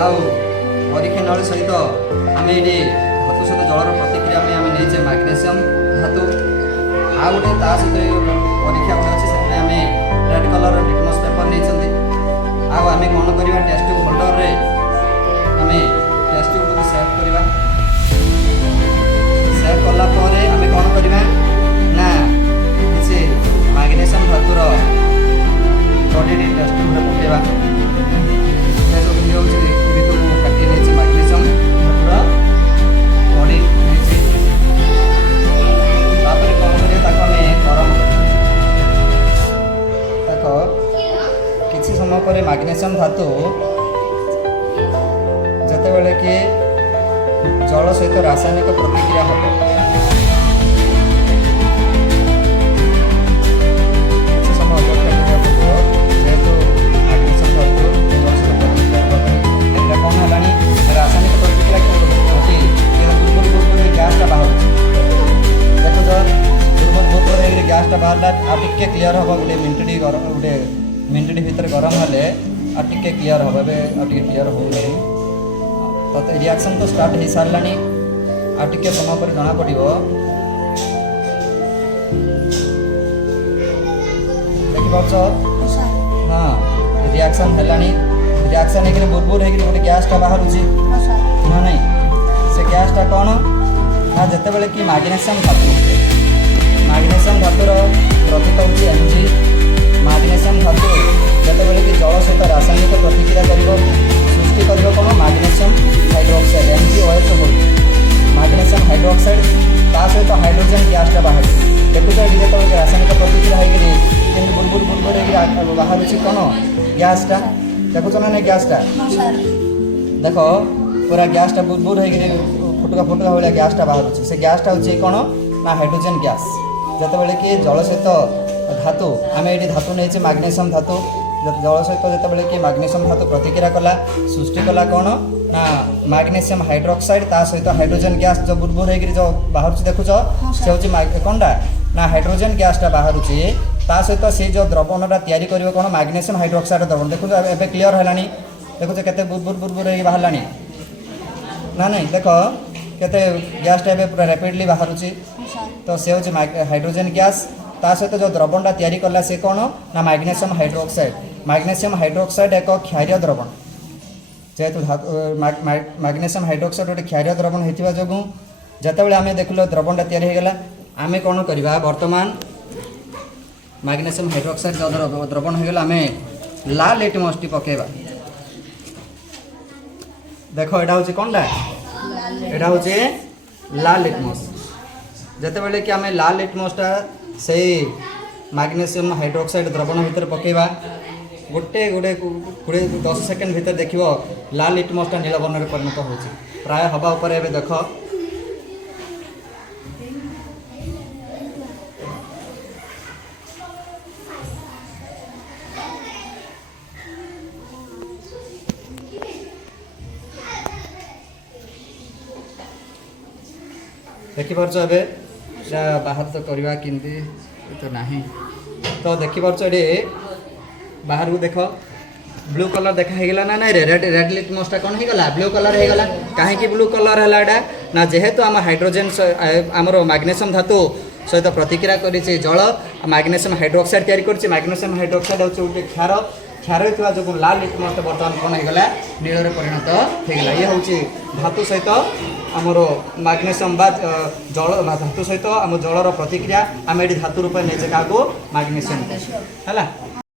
आउ परीक्षा नली सहित आम ये धातु सहित जलर प्रतिक्रिया आम नहीं मैग्नेशियम धातु आउ गोटे ता सहित परीक्षा गोटे अच्छे से आम रेड कलर लिटमस पेपर नहीं आम कौन करवा टेस्ट ट्यूब होल्डर रे आम टेस्ट ट्यूब को सेट करवा सेट कला आम कौन करवा ना किसी मैग्नेशियम धातुर बॉडी टेस्ट ट्यूब में पकेवा समय मैग्नेशियम धातु जिते बड़े कि जल सहित रासायनिक प्रतिक्रिया हम किसी समय जेहेतु मैग्नेशियम धातु कौन है रासायनिक प्रतिक्रिया गैसटा बाहर देखो दुर्बल गैसटा बाहर आ टे क्लीयर हम गोटे मिनट गोटे मिनट भितर गरम हेले आ टिके क्लीयर हम क्लीयर हो तो रिएक्शन तो स्टार्ट हो सारा आ टिके समय पर जना पड़ देखिपार हाँ रिएक्शन है रिएक्शन हो बुरबुर हो गोटे गैसटा बाहर ना नहीं से गैसटा कौन ना जिते बड़े कि मैग्नेशियम धातुर प्रतीक हूँ Mg मैग्नेशियम धातु जिते बड़े कि जल सहित रासायनिक प्रतिक्रिया सृष्टि कर कौन magnesium hydroxide MgOH magnesium hydroxide ता सहित हाइड्रोजन गैसटा बाहर देखुच ये जो रासायनिक प्रतिक्रिया होगी बुलबुल बुलबुल बाहर कौन गैसटा देखुच ना नहीं गैसटा देख पूरा गैसटा बुलबुल फुटका फुटका भाई गैसटा बाहर से गैसटा हूँ कौन ना हाइड्रोजन गैस जिते बड़े कि जल सहित धातु आम ये धातु नहीं मैग्नेशियम धातु जल सहित जिते कि मैग्नेशियम धातु प्रतिक्रिया कला सृष्टि कला कौन ना मैग्नेशियम हाइड्रोक्साइड ता सहित हाइड्रोजन गैस जो बुरबुर हो जो बाहर देखुच से हूँ कौनटा ना हाइड्रोजन गैसटा बाहर ता सहित से जो द्रवणटा तैयारी कर कौन मैग्नेशियम हाइड्रोक्साइड द्रवण देखो एवं क्लीयर है देखुच के बुरबुर बुरबुर हो बाहर ना नहीं देख के गैसटा पूरा रैपिडली बाहर तो से हूँ हाइड्रोजन गैस ता सहित जो द्रवणटा तैयारी कला से कौन ना मैग्नेशियम हाइड्रोक्साइड एक क्षारीय द्रवण जेहेतु मैग्नेशियम हाइड्रोक्साइड गोटे क्षारीय द्रवण होता जो जिते बड़े आम देखल द्रवणटा तैयारी होगला आम कौन करवा बर्तमान मैग्नेशियम हाइड्रोक्साइड जो द्रवण होगला आम लाल लिटमस पकेबा देख यहाँ हूँ कौन यहाँ हूँ लाल लिटमस जिते बड़े कि आम लाल लिटमसटा से मैग्नेशियम हाइड्रोक्साइड द्रवण भितर पकेबा गोटे गोटे 10 सेकेंड भितर देख लाल लिटमसटा नील वर्ण परिणत हो प्राय हवा उपर एवं देख देखिपार बाहर तो करवा किंती तो नहीं तो देखिपार ये बाहर को देख ब्लू कलर देखा होगा ना नहीं रेड रेड लिटमसटा कौन होगा ब्लू कलर होगा कहीं ब्लू कलर है ना जेहेतु आम हाइड्रोजन आमर मैग्नेशियम धातु सहित प्रतिक्रिया कर जल मैग्नेशियम हाइड्रोक्साइड तैयारी कर मैग्नेशियम हाइड्रोक्साइड हूँ गोटे क्षार क्षार होता जो लाल लिटमसटा बर्तमान कौन होगा नील परिणत होगा ये हूँ धातु सहित आमर मैग्नेशियम बा जल धातु सहित आम जलर प्रतिक्रिया आम ये धातु रूप नहीं क्या मैग्नेशियम है।